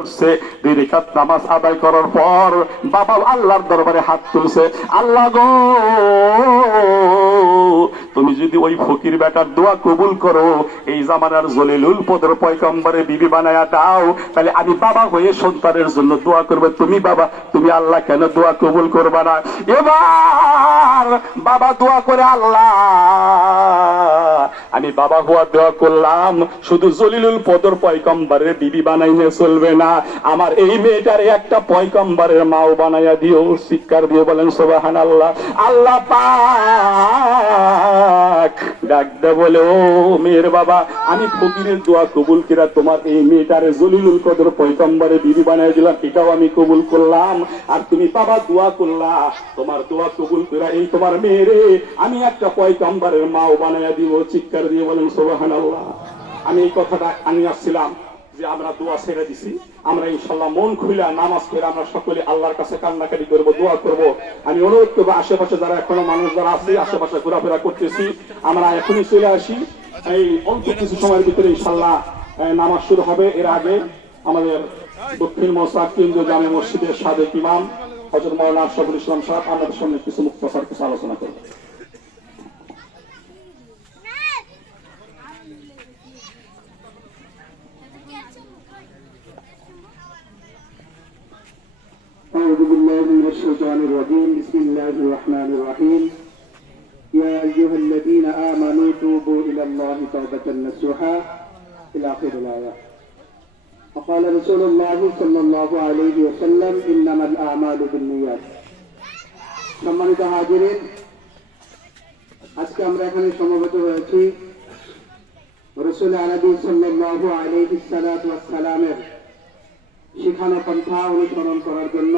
করছে দুই নামাজ আদায় করার পর বাবা আল্লাহর দরবারে হাত তুলছে, আল্লাহ গো, তুমি যদি ওই ফকির বেটার দোয়া কবুল করো, এই জামানার জলিলুল পদর পয়গম্বরে বিবি বানায়া দাও, তাহলে আমি বাবা হয়ে সন্তানের জন্য দোয়া করবে। তুমি বাবা, তুমি আল্লাহ কেন দোয়া কবুল করবা না? এবার বাবা দোয়া করে আল্লাহ আমি বাবা হওয়া দোয়া করলাম, শুধু জলিলুল পদর পয়গম্বরের বিবি বানাইলে চলবে না। আমার এই মেয়েটার একটা পয়গম্বরের মাও বানাইয়া দিও, শিক্ষার দিয়ে বলেন সোবাহান আল্লাহ আল্লাহ ডাক বলে, ও মেয়ের বাবা, আমি ফকিরের দোয়া কবুল কিরা তোমার এই মেয়েটারে জলিলুল কদর পয়গম্বরে বিবি বানাই দিলাম, এটাও আমি কবুল করলাম। আর তুমি বাবা দোয়া করলা, তোমার দোয়া কবুল কিরা এই তোমার মেয়েরে আমি একটা পয়গম্বরের মাও বানাইয়া দিব চিৎকার দিয়ে বলেন সোবাহান আল্লাহ আমি এই কথাটা আমি আসছিলাম যে আমরা দোয়া ছেড়ে দিছি। আমরা ইনশাল্লাহ মন খুলে নামাজ পড়ে আমরা সকলে আল্লাহর কাছে কান্নাকাটি করব, দোয়া করব। আমি অনুরোধ করব, আশেপাশে যারা এখনও মানুষ যারা আছে, আশেপাশে ঘোরাফেরা করতেছি, আমরা এখনই চলে আসি। এই অল্প কিছু সময়ের ভিতরে ইনশাল্লাহ নামাজ শুরু হবে। এর আগে আমাদের দক্ষিণ মশাক কেন্দ্রীয় জামে মসজিদের সাবেক ইমাম হজরত মৌলানা ইসলাম সাহেব আমাদের সঙ্গে কিছু মুক্তাসার কিছু আলোচনা করবে الشيطان الرجيم بسم الله الرحمن الرحيم يا أيها الذين آمنوا توبوا إلى الله توبة نصوحا إلى آخر الآية وقال رسول الله صلى الله عليه وسلم إنما الأعمال بالنيات সম্মানিত হাজিরিন আজকে আমরা এখানে সমবেত হয়েছি রসুল আরবি সাল্লাল্লাহু আলাইহি সালাতু ওয়াস সালামের শিখানো পন্থা অনুসরণ করার জন্য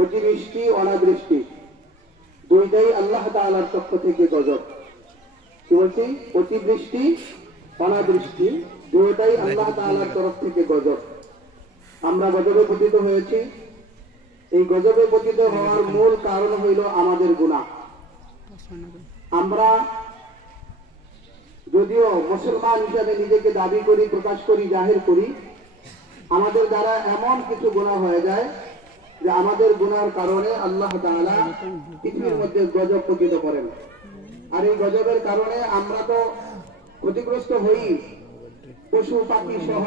অতিবৃষ্টি, অনাবৃষ্টি। দুইটাই আল্লাহ তাআলার পক্ষ থেকে গজব। কি বলছি? অতিবৃষ্টি, অনাবৃষ্টি, দুইটাই আল্লাহ তাআলার তরফ থেকে গজব। আমরা গজবে পতিত হয়েছি। এই গজবে পতিত হওয়ার মূল কারণ হইল আমাদের গুনাহ। আমরা যদিও মুসলমান হিসাবে নিজেকে দাবি করি, প্রকাশ করি, জাহির করি, আমাদের দ্বারা এমন কিছু গুণা হয়ে যায় যে আমাদের গুনার কারণে আল্লাহ তাআলা পৃথিবীর মধ্যে গজব পতিত করেন। আর এই গজবের কারণে আমরা তো ক্ষতিগ্রস্ত হই। পশু পাখি সহ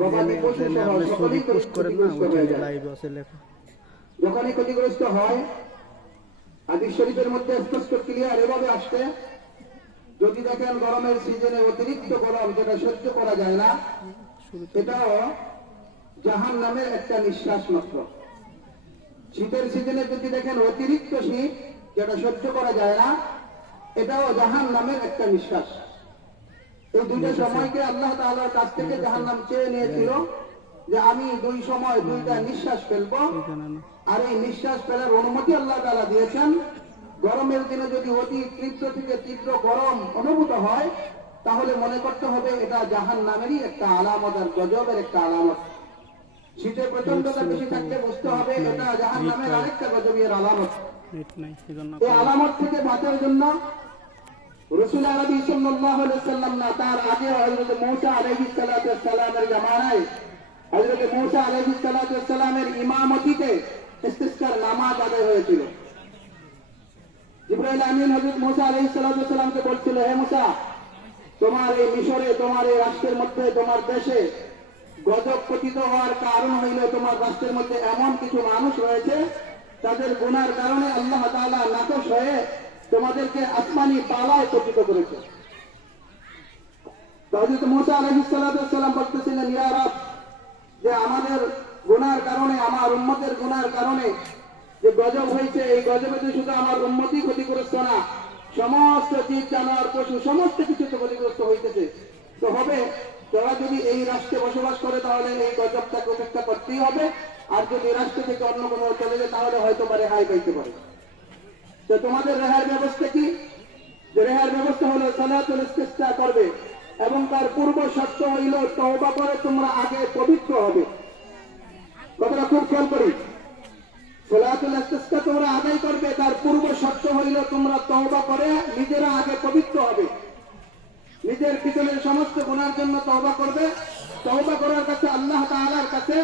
গবাদি পশু সহ সকলেই ক্ষতিগ্রস্ত হয়ে যায়। যখনই ক্ষতিগ্রস্ত হয় হাদিস শরীফের মধ্যে স্পষ্ট ক্লিয়ার এভাবে আসছে যদি দেখেন গরমের সিজনে অতিরিক্ত গরম যেটা সহ্য করা যায় না এটাও জাহান নামের একটা নিঃশ্বাস মাত্র। শীতের সিজনে যদি দেখেন অতিরিক্ত শীত যেটা সহ্য করা যায় না এটাও জাহান নামের একটা নিঃশ্বাস। এই দুইটা সময়কে আল্লাহ তাআলার কাছ থেকে জাহান নাম চেয়ে নিয়েছিল যে আমি দুই সময় দুইটা নিঃশ্বাস ফেলব। আর এই নিঃশ্বাস ফেলার অনুমতি আল্লাহ তালা দিয়েছেন। গরমের দিনে যদি অতি তীব্র থেকে তীব্র গরম অনুভূত হয় তাহলে মনে করতে হবে এটা জাহান নামেরই একটা আলামত আর গজবের একটা আলামত। শীতে প্রচন্ডতা বেশি থাকলে বুঝতে হবে এটা জাহান নামের আরেকটা গজবের আলামত। এই আলামত থেকে বাঁচার জন্য রসুল আরবি সাল্লাল্লাহু আলাইহি সাল্লাম না তার আগে হযরত মূসা আলাইহিস সালাতু সালামের জামানায় হযরত মূসা আলাইহিস সালাতু সালামের ইমামতিতে ইস্তিসকার নামাজ আদায় হয়েছিল। জিব্রাইল আমিন হযরত মূসা আলাইহিস সালাতু সালামকে বলছিল হে মূসা তোমার এই মিশরে তোমার এই রাষ্ট্রের মধ্যে তোমার দেশে গজব পতিত হওয়ার কারণ হইল তোমার রাষ্ট্রের মধ্যে এমন কিছু মানুষ রয়েছে, তাদের গুনার কারণে আল্লাহ তাআলা নাকশ হয়ে তোমাদেরকে আসমানি বালায় পতিত করেছে। সমস্ত ক্ষতিগ্রস্ত হইতেছে। তো হবে তোরা যদি এই রাষ্ট্রে বসবাস করে, তাহলে এই গজবটাকে উপেক্ষা করতেই হবে। আর যদি রাষ্ট্র থেকে অন্য কোনো চলে যায়, তাহলে হয়তো বা রেহাই পাইতে পারে। তো তোমাদের রেহার ব্যবস্থা কি? যে রেহার ব্যবস্থা হলো সালাতুল ইস্তিসকা করবে, এবং তার পূর্ব শর্ত হইল, তওবা করে তোমরা আগে পবিত্র হবে। কথাটা খুব খেয়াল করি। সোলাতুল তোমরা আদায় করবে, তার পূর্ব শর্ত হইল তোমরা তওবা করে নিজেরা আগে পবিত্র হবে। নিজের পিছনের সমস্ত গুনার জন্য তওবা করবে। তওবা করার কাছে আল্লাহ তাআলার কাছে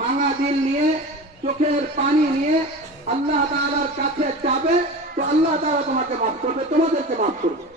ভাঙা দিল নিয়ে, চোখের পানি নিয়ে আল্লাহ তাআলার কাছে যাবে। তো আল্লাহ তাআলা তোমাকে মাফ করবে, তোমাদেরকে মাফ করবে।